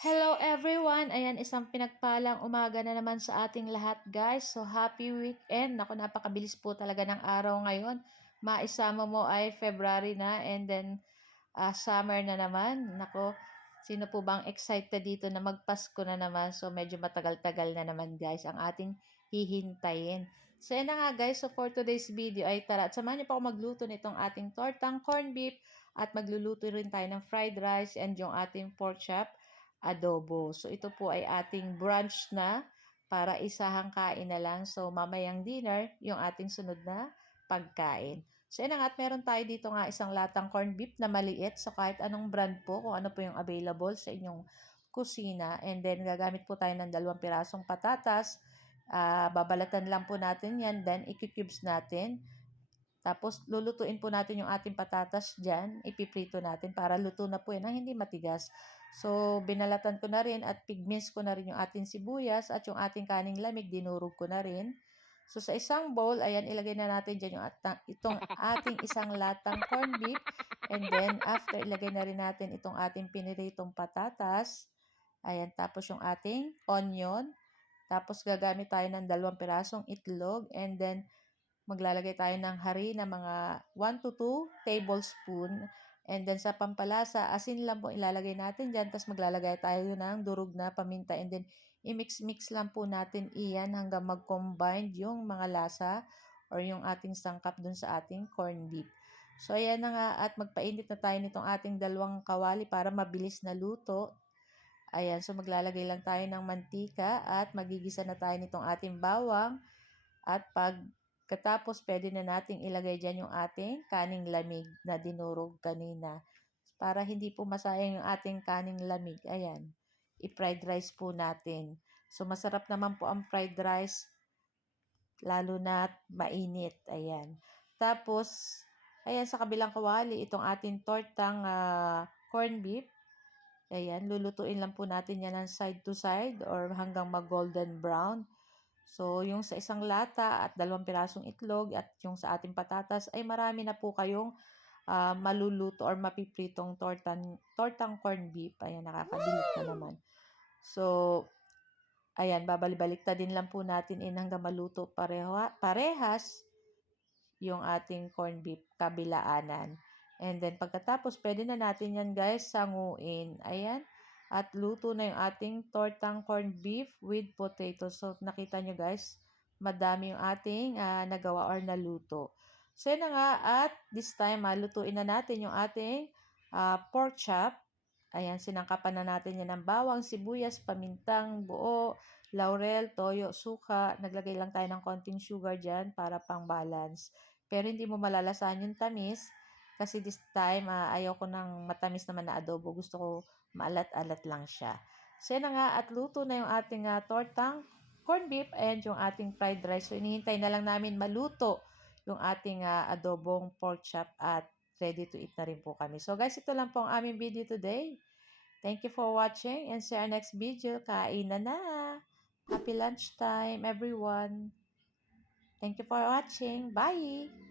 Hello everyone! Ayan, isang pinagpalang umaga na naman sa ating lahat guys. So happy weekend! Naku, napakabilis po talaga ng araw ngayon. Maisama mo ay February na and then summer na naman. Naku, sino po bang excited dito na magpasko na naman? So medyo matagal-tagal na naman guys ang ating hihintayin. So yan na nga guys, so for today's video ay tara at samahan niyo po ako magluto nitong ating tortang corned beef at magluluto rin tayo ng fried rice and yung ating pork chop adobo. So ito po ay ating brunch na para isahang kain na lang. So mamayang dinner, yung ating sunod na pagkain. So yun nga, at meron tayo dito nga isang latang corned beef na maliit. So kahit anong brand po, kung ano po yung available sa inyong kusina. And then gagamit po tayo ng 2 pirasong patatas. Babalatan lang po natin yan. Then i-cubes natin. Tapos, lulutuin po natin yung ating patatas dyan. Ipiprito natin para luto na po yan na hindi matigas. So, binalatan ko na rin at pigmins ko na rin yung ating sibuyas at yung ating kaning lamig, dinurog ko na rin. So, sa isang bowl, ayan, ilagay na natin dyan yung itong ating isang latang corned beef. And then, after, ilagay na rin natin itong ating piniritong patatas. Ayan, tapos yung ating onion. Tapos, gagamit tayo ng 2 pirasong itlog. And then, maglalagay tayo ng harina mga 1 to 2 tablespoon. And then sa pampalasa, asin lang po ilalagay natin dyan. Tapos maglalagay tayo ng durog na paminta. And then i-mix-mix lang po natin iyan hanggang mag-combine yung mga lasa or yung ating sangkap dun sa ating corned beef. So ayan na nga, at magpainit na tayo nitong ating 2 kawali para mabilis na luto. Ayan, so maglalagay lang tayo ng mantika at magigisa na tayo nitong ating bawang. At pagkatapos, pwede na nating ilagay dyan yung ating kaning lamig na dinurog kanina. Para hindi po masayang yung ating kaning lamig. Ayan, i-fried rice po natin. So, masarap naman po ang fried rice, lalo na mainit. Ayan. Tapos, ayan, sa kabilang kawali, itong ating tortang corned beef. Ayan, lulutuin lang po natin yan ng side to side or hanggang mag-golden brown. So, yung sa isang lata at 2 pirasong itlog at yung sa ating patatas ay marami na po kayong maluluto or mapipritong tortang corned beef. Ayan, nakakabilik na naman. So, ayan, babalik-baliktadin lang po natin hanggang maluto parehas yung ating corned beef kabilaanan. And then, pagkatapos, pwede na natin yan guys sanguin. Ayan. At luto na yung ating tortang corned beef with potato. So, nakita nyo guys, madami yung ating nagawa or naluto. So, yun na nga. At this time, lutuin na natin yung ating pork chop. Ayan, sinangkapan na natin yan ng bawang, sibuyas, pamintang, buo, laurel, toyo, suka. Naglagay lang tayo ng konting sugar dyan para pang balance. Pero hindi mo malalasahan yung tamis. Kasi this time, ayaw ko ng matamis naman na adobo. Gusto ko maalat-alat lang siya. So, yan na nga. At luto na yung ating tortang corned beef and yung ating fried rice. So, inihintay na lang namin maluto yung ating adobong pork chop at ready to eat na rin po kami. So, guys, ito lang po ang aming video today. Thank you for watching and see our next video. Kain na! Happy lunchtime, everyone! Thank you for watching. Bye!